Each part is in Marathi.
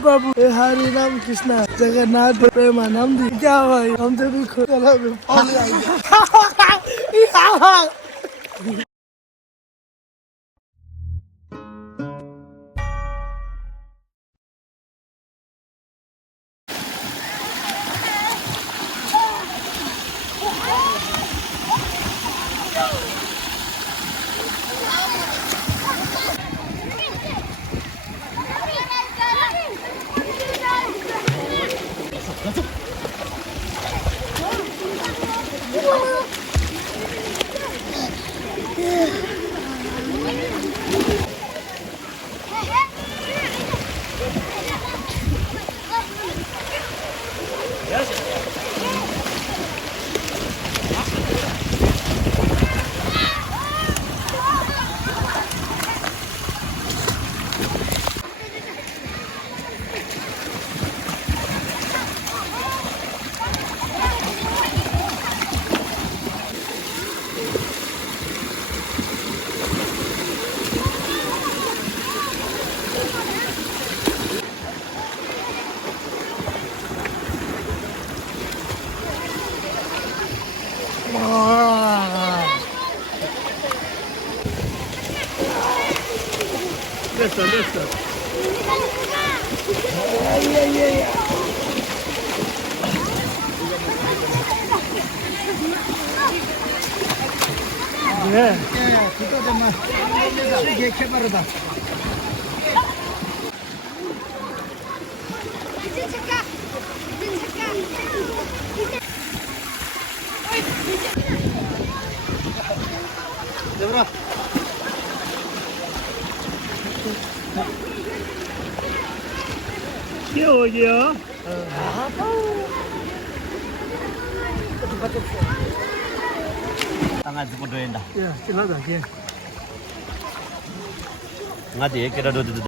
बाबू हरि राम कृष्ण जगन्नाथ प्रेमानंद क्या भाई हम तो भी खुद Listen. Yeah. Kita dah mah. Sige, kemana dah? Jebra. क्या हो गया? Tangan sepodoin dah. Ya, silakan ya. Ngadi kira duduk.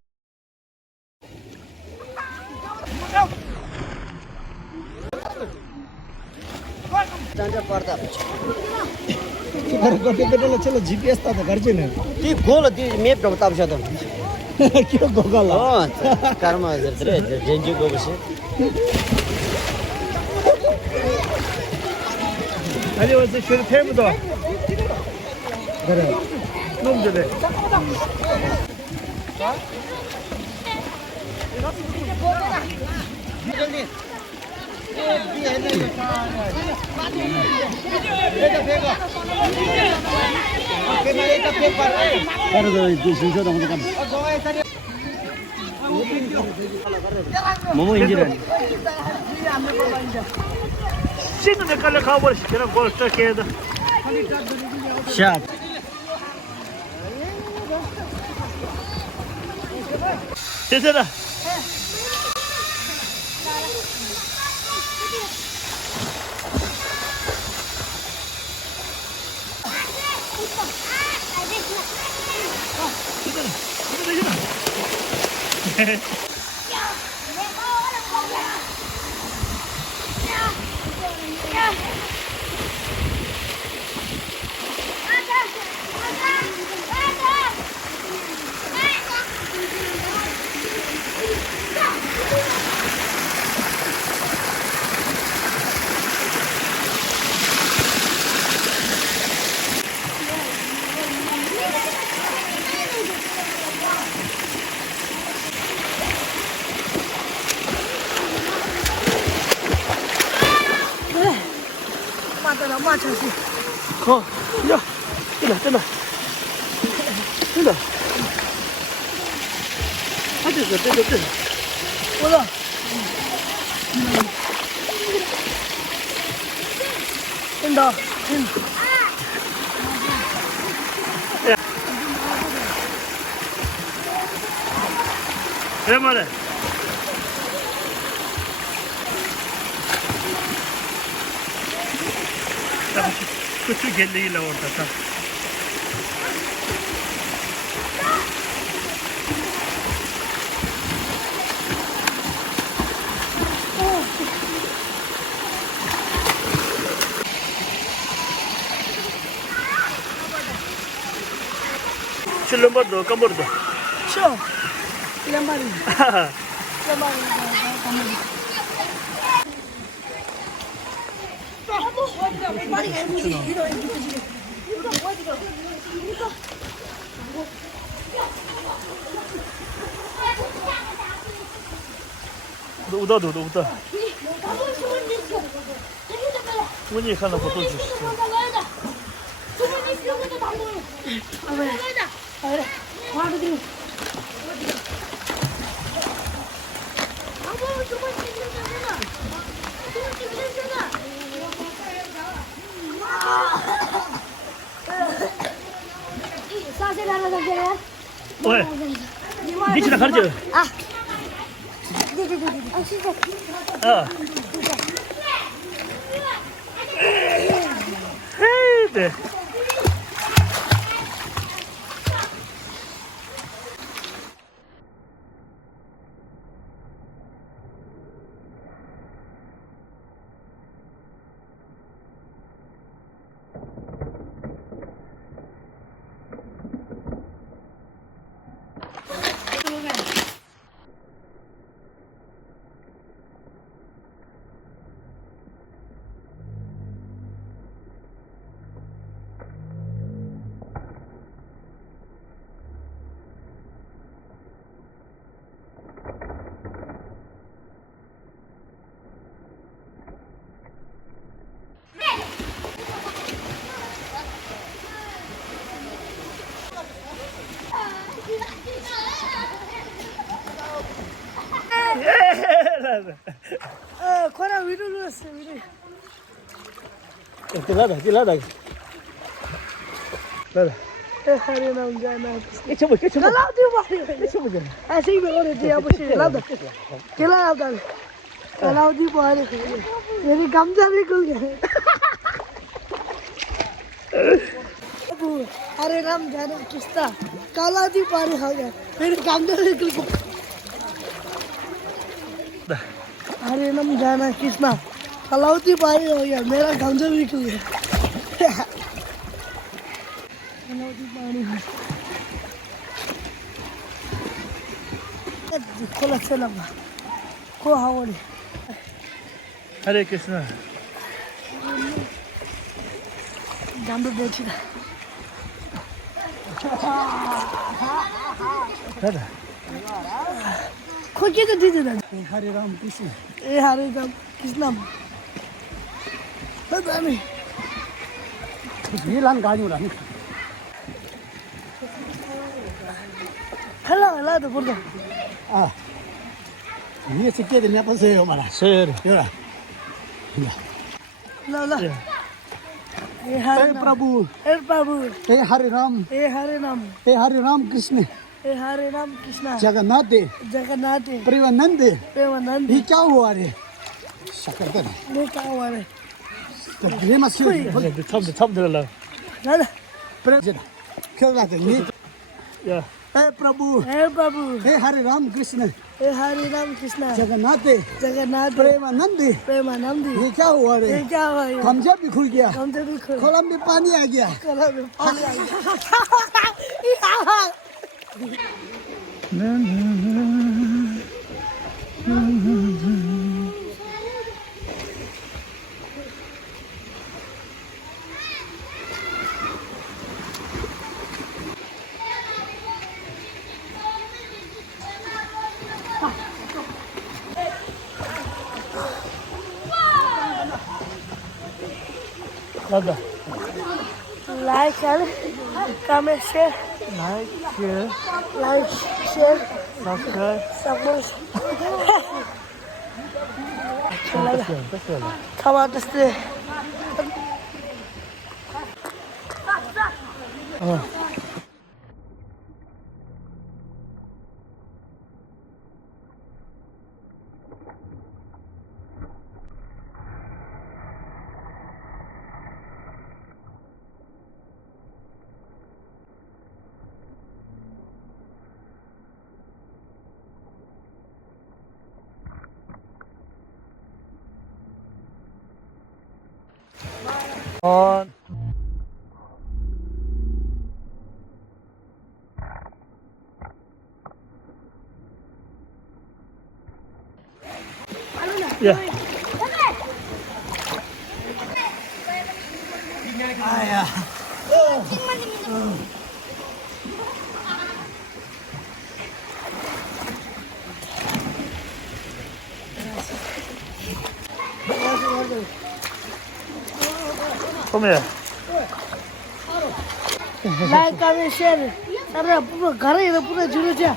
Jangan parda. घर कोटे बेटा चलो जीपीएस था घर से ना ती गोल ती मैप रा बता बता क्यों गोगल ओ कर्म जरे जेंजू को बसे अरे वैसे शुरू थे तो घर नोम जले जल्दी मोमो इंजन 신는 깔래 가버리 시키는 걸 어떻게 해도 샷 됐잖아 맞춰지. 야, 된다. 됐어. 올라. 된다. 야. 왜 말해? कुछ खेलने की लौटता था lembar do, kamar do. Show. Lembar. Уда. У них она потом же. Ой, иди сюда, Хардю. А. Эй, да. Kora video nasıl video? Gel. Hare Ram जाना Geç çabuk. चला दे भाई Geç çabuk. ऐसे ही बोल रहे थे अब से लादा चला लादा चला दी बाहर मेरी गमजा निकल गया अबू हरे राम जाना किस्ता काला दी पार हो गया मेरी गमजा निकल गया हरे राम जाना किस्ता कलावती पार हो गया मेरा गमजा निकल गया कलावती पानी खोला चला को हावड़ी Hare Krishna. जाम्बे बेची था Hadi. खोजे तो दीदी ना Hare Ram Krishna. ए हरे राम कृष्णा पता नहीं ये लान गाड़ी उड़ा नहीं. हला तो बोल दो Ah. ये सिक्के देने पर से हो मारा. Sir. Ya. ला ला ए हरे प्रभु. प्रभु हे हरे राम. ए हरे नाम हे हरे राम कृष्ण. ए हरे राम कृष्णा जगन्नाथ. जगन्नाथ प्रेमानंद. प्रेमानंद ये क्या हुआ रे? शक्कर कर. ये क्या हुआ रे तो ये मत सुन. थम दे ला. ला ला प्रेम. क्या बात है ये? या. हे प्रभु. हे हरे राम कृष्ण. ए हरे राम कृष्णा जगन्नाथ. जगन्नाथ प्रेमानंद. प्रेमानंद ये क्या हुआ रे? ये क्या हुआ ये हमजा भी खुल गया. हम तो भी खोल खोलम में पानी आ गया. कला में पानी आ गया Hadi. like and comment share Like, share, like share subscribe. support Tekrar. tamam işte On. या Kom here. Like comment share अरे पूरा घर है पूरा जुड़े जा